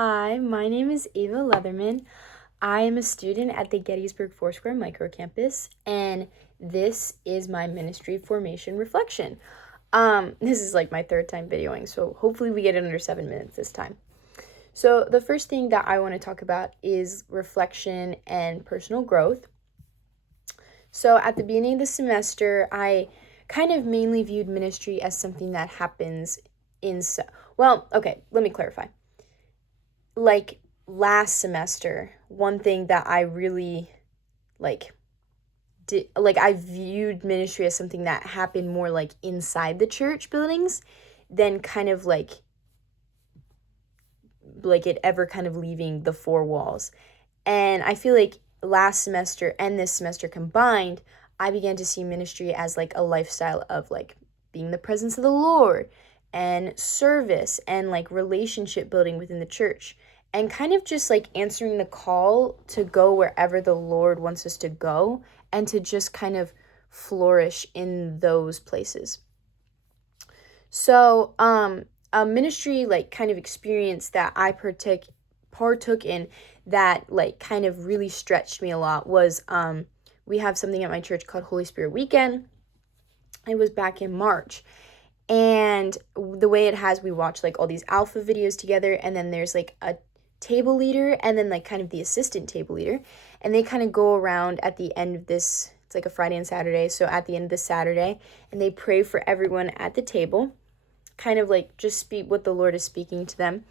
Hi, my name is Ava Leatherman. I am a student at the Gettysburg Foursquare Microcampus, and this is my ministry formation reflection. This is like my third time videoing, so hopefully we get it under 7 minutes this time. So the first thing that I want to talk about is reflection and personal growth. So at the beginning of the semester, I kind of mainly viewed ministry as something that happens let me clarify. Like last semester, one thing that I really I viewed ministry as something that happened more like inside the church buildings than kind of like it ever kind of leaving the four walls. And I feel like last semester and this semester combined, I began to see ministry as like a lifestyle of like being in the presence of the Lord and service and like relationship building within the church and kind of just like answering the call to go wherever the Lord wants us to go and to just kind of flourish in those places. So, a ministry like kind of experience that I partook in that like kind of really stretched me a lot was we have something at my church called Holy Spirit Weekend. It was back in March. And the way it has, we watch like all these alpha videos together, and then there's like a table leader and then like kind of the assistant table leader, and they kind of go around at the end of this. It's like a Friday and Saturday, so at the end of this Saturday, and they pray for everyone at the table, kind of like just speak what the Lord is speaking to them.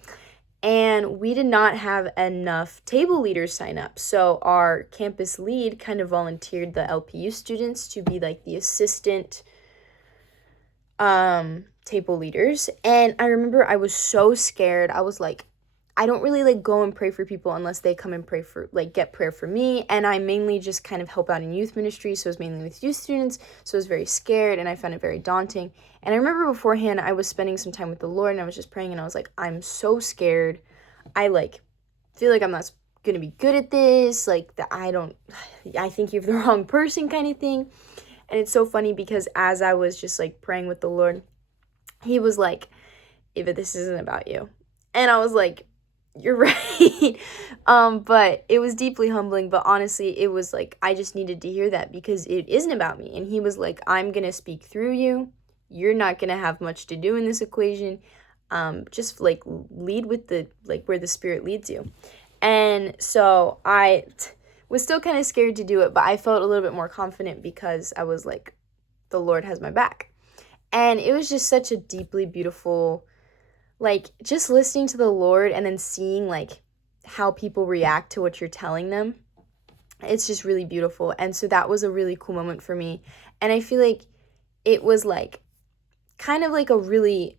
And we did not have enough table leaders sign up, so our campus lead kind of volunteered the LPU students to be like the assistant table leaders. And I remember I was so scared. I was like, I don't really like go and pray for people unless they come and pray for like get prayer for me. And I mainly just kind of help out in youth ministry, so it was mainly with youth students. So I was very scared and I found it very daunting. And I remember beforehand I was spending some time with the Lord and I was just praying and I was like, I'm so scared. I like feel like I'm not gonna be good at this. Like that I think you have the wrong person kind of thing. And it's so funny because as I was just like praying with the Lord, he was like, Eva, this isn't about you. And I was like, you're right. But it was deeply humbling. But honestly, it was like, I just needed to hear that because it isn't about me. And he was like, I'm going to speak through you. You're not going to have much to do in this equation. Just like lead with the, like where the Spirit leads you. And so I was still kind of scared to do it, but I felt a little bit more confident because I was like, the Lord has my back. And it was just such a deeply beautiful, like just listening to the Lord and then seeing like how people react to what you're telling them. It's just really beautiful. And so that was a really cool moment for me. And I feel like it was like kind of like a really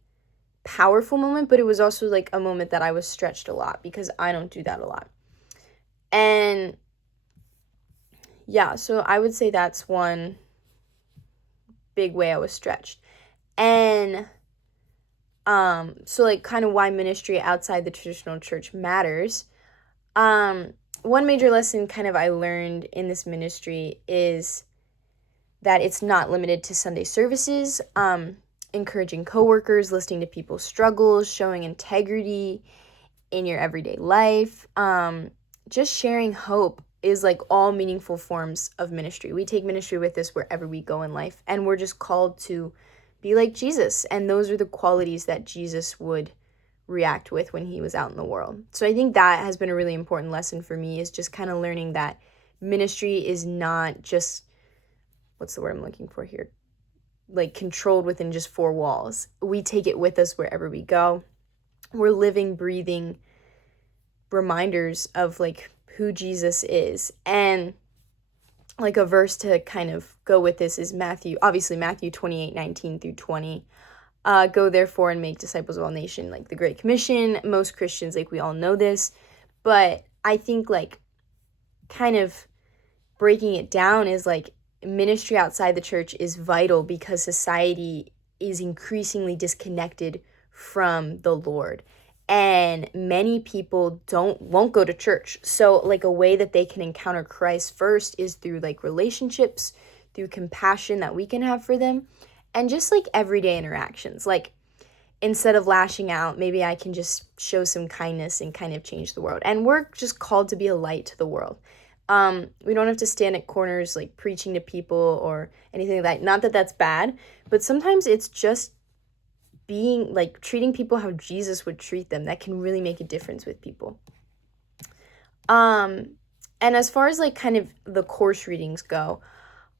powerful moment, but it was also like a moment that I was stretched a lot because I don't do that a lot. And yeah, so I would say that's one big way I was stretched. And so like kind of why ministry outside the traditional church matters. One major lesson kind of I learned in this ministry is that it's not limited to Sunday services. Encouraging coworkers, listening to people's struggles, showing integrity in your everyday life, just sharing hope is like all meaningful forms of ministry. We take ministry with us wherever we go in life, and we're just called to be like Jesus, and those are the qualities that Jesus would react with when he was out in the world. So I think that has been a really important lesson for me, is just kind of learning that ministry is not just, what's the word I'm looking for here, like controlled within just four walls. We take it with us wherever we go. We're living, breathing reminders of like who Jesus is. And like a verse to kind of go with this is Matthew 28:19 through 20. Go therefore and make disciples of all nations, like the Great Commission. Most Christians, like we all know this, but I think like kind of breaking it down is like ministry outside the church is vital because society is increasingly disconnected from the Lord. And many people won't go to church. So like a way that they can encounter Christ first is through like relationships, through compassion that we can have for them, and just like everyday interactions. Like instead of lashing out, maybe I can just show some kindness and kind of change the world. And we're just called to be a light to the world. We don't have to stand at corners like preaching to people or anything like that. Not that that's bad, but sometimes it's just being like treating people how Jesus would treat them that can really make a difference with people. And as far as like kind of the course readings go,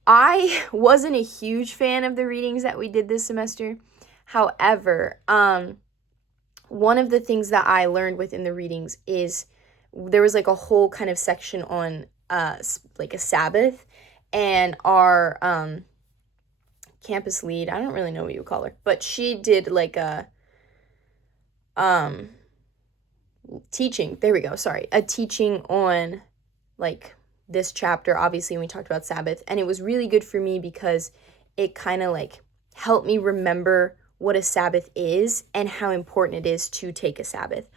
I wasn't a huge fan of the readings that we did this semester. However, one of the things that I learned within the readings is there was like a whole kind of section on like a Sabbath, and our campus lead, I don't really know what you call her, but she did like a teaching. There we go. Sorry, a teaching on like this chapter, obviously, when we talked about Sabbath, and it was really good for me because it kind of like helped me remember what a Sabbath is and how important it is to take a Sabbath.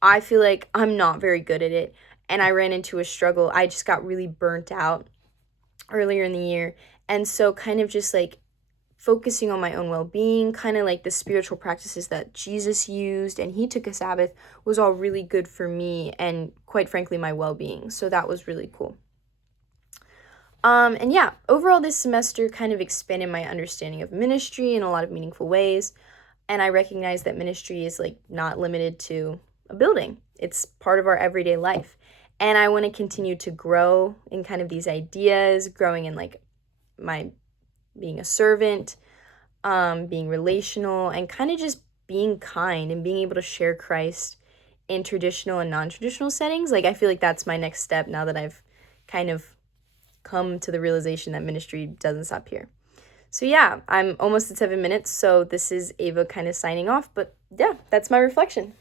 I feel like I'm not very good at it, and I ran into a struggle. I just got really burnt out earlier in the year, and so kind of just like focusing on my own well-being, kind of like the spiritual practices that Jesus used and he took a Sabbath, was all really good for me and quite frankly my well-being. So that was really cool. And yeah, overall this semester kind of expanded my understanding of ministry in a lot of meaningful ways. And I recognize that ministry is like not limited to a building. It's part of our everyday life. And I want to continue to grow in kind of these ideas, growing in like my being a servant, being relational, and kind of just being kind and being able to share Christ in traditional and non-traditional settings. Like I feel like that's my next step now that I've kind of come to the realization that ministry doesn't stop here. So yeah, I'm almost at 7 minutes, so this is Ava kind of signing off, but yeah, that's my reflection.